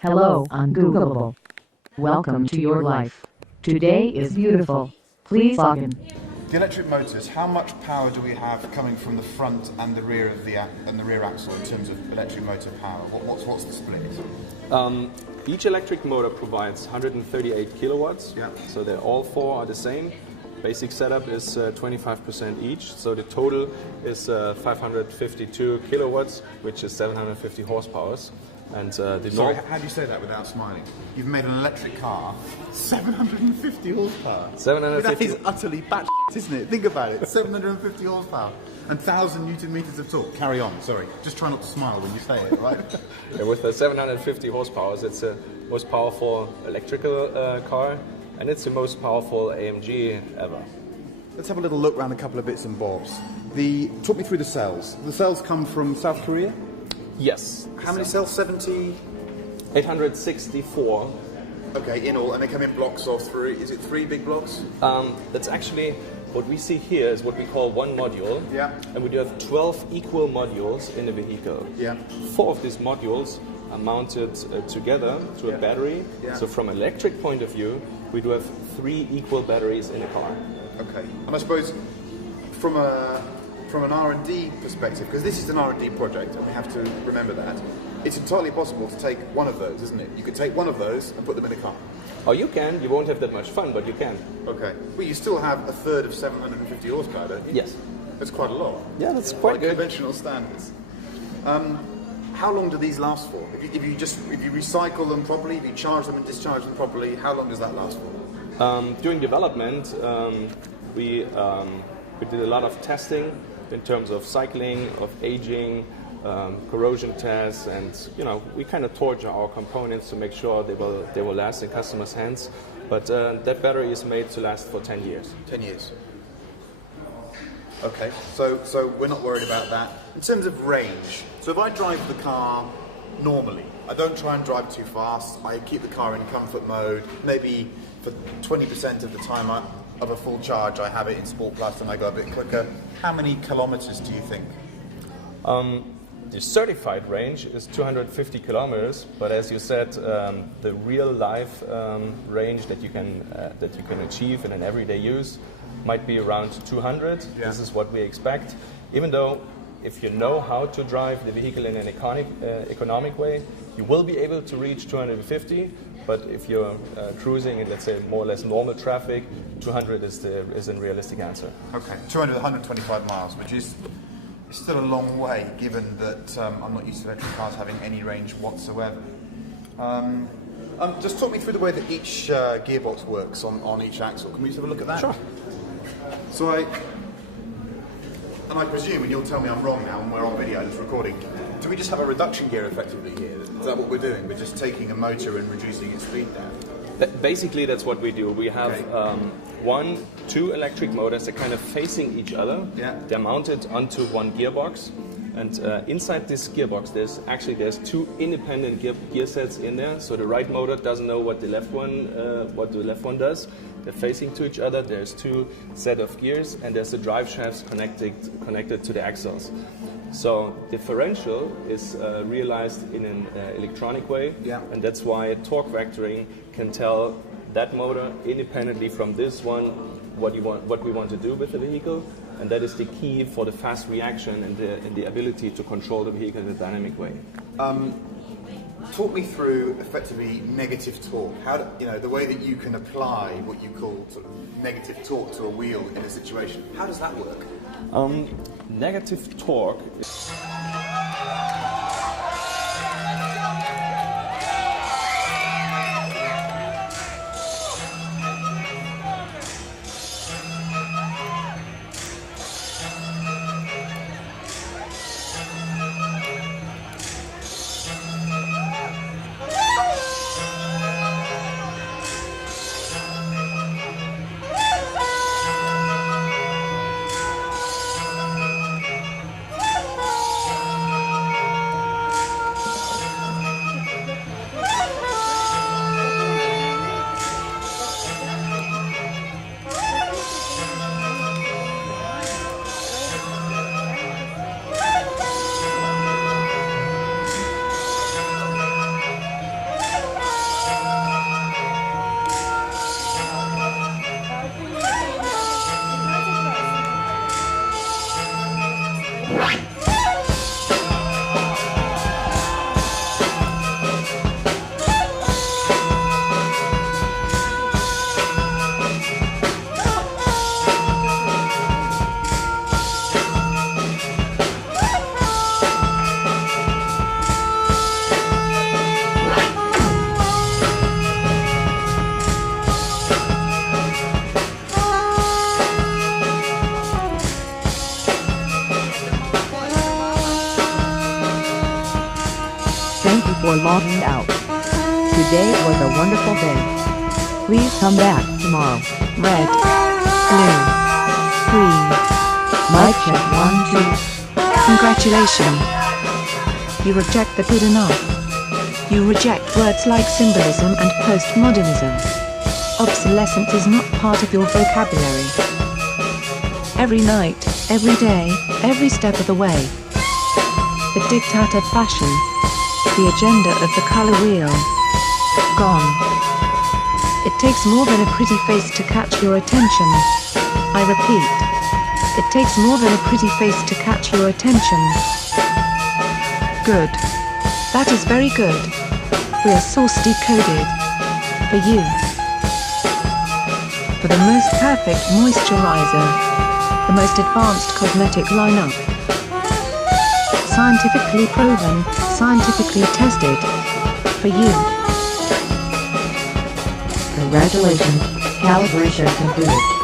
Hello, Ungoogleable. Welcome to your life. Today is beautiful. Please log in. The electric motors, how much power do we have coming from the front and the rear of the rear axle in terms of electric motor power? What's the split? Each electric motor provides 138 kilowatts, Yeah. so they all four are the same. Basic setup is 25% each, so the total is 552 kilowatts, which is 750 horsepower. And Sorry, how do you say that without smiling? You've made an electric car 750 horsepower. 750 That is utterly batshit, isn't it? Think about it. 750 horsepower and 1,000 newton meters of torque. Carry on. Sorry, just try not to smile when you say it, right? Yeah, with the 750 horsepower, it's the most powerful electrical car, and it's the most powerful AMG ever. Let's have a little look around a couple of bits and bobs. Talk me through the cells. The cells come from South Korea. Yes. How many cells? 70. 864. Okay, in all, and they come in blocks of three. Is it three big blocks? That's actually what we see here is what we call one module. Yeah. And we do have 12 equal modules in the vehicle. Yeah. 4 of these modules are mounted together to a battery. Yeah. So from an electric point of view, we do have 3 equal batteries in a car. Okay, and I suppose from an R&D perspective, because this is an R&D project, and we have to remember that, it's entirely possible to take one of those, isn't it? You could take one of those and put them in a car. Oh, you can. You won't have that much fun, but you can. Okay, but you still have a third of 750 horsepower, don't you? Yes. That's quite a lot. Yeah, that's quite By good. conventional standards. How long do these last for? If you recycle them properly, if you charge them and discharge them properly, how long does that last for? During development, we did a lot of testing in terms of cycling, of aging, corrosion tests, and we kind of torture our components to make sure they will last in customers' hands. But that battery is made to last for 10 years. 10 years. Okay, so we're not worried about that. In terms of range, so if I drive the car normally, I don't try and drive too fast, I keep the car in comfort mode, maybe for 20% of the time of a full charge I have it in Sport Plus and I go a bit quicker. How many kilometers do you think? The certified range is 250 kilometers, but as you said, the real life range that you can achieve in an everyday use might be around 200. Yeah. This is what we expect. Even though, if you know how to drive the vehicle in an economic way, you will be able to reach 250. But if you're cruising in, let's say, more or less normal traffic, 200 is a realistic answer. Okay, 200, 125 miles, which is still a long way, given that I'm not used to electric cars having any range whatsoever. Just talk me through the way that each gearbox works on each axle. Can we just have a look at that? Sure. So I presume, and you'll tell me I'm wrong now, and we're on video and it's recording, do we just have a reduction gear effectively here? Is that what we're doing? We're just taking a motor and reducing its speed down? Basically, that's what we do. We have two electric motors. They're kind of facing each other. Yeah. They're mounted onto one gearbox. And inside this gearbox, there's 2 independent gear sets in there. So the right motor doesn't know what the left one does. They're facing to each other. There's 2 set of gears, and there's the drive shafts connected to the axles. So differential is realized in an electronic way, Yeah. and that's why torque vectoring can tell that motor independently from this one what we want to do with the vehicle. And that is the key for the fast reaction and the ability to control the vehicle in a dynamic way. Talk me through effectively negative torque. The way that you can apply what you call sort of negative torque to a wheel in a situation. How does that work? Negative torque. logging out. Today was a wonderful day. Please come back tomorrow. Red, blue, green. Mic check 1 2. Congratulations. You reject the good enough. You reject words like symbolism and postmodernism. Obsolescence is not part of your vocabulary. Every night, every day, every step of the way. The diktat of fashion. The agenda of the color wheel. Gone. It takes more than a pretty face to catch your attention. I repeat. It takes more than a pretty face to catch your attention. Good. That is very good. We are source decoded. For you. For the most perfect moisturizer. The most advanced cosmetic lineup. Scientifically proven, scientifically tested. For you. Congratulations, calibration concluded.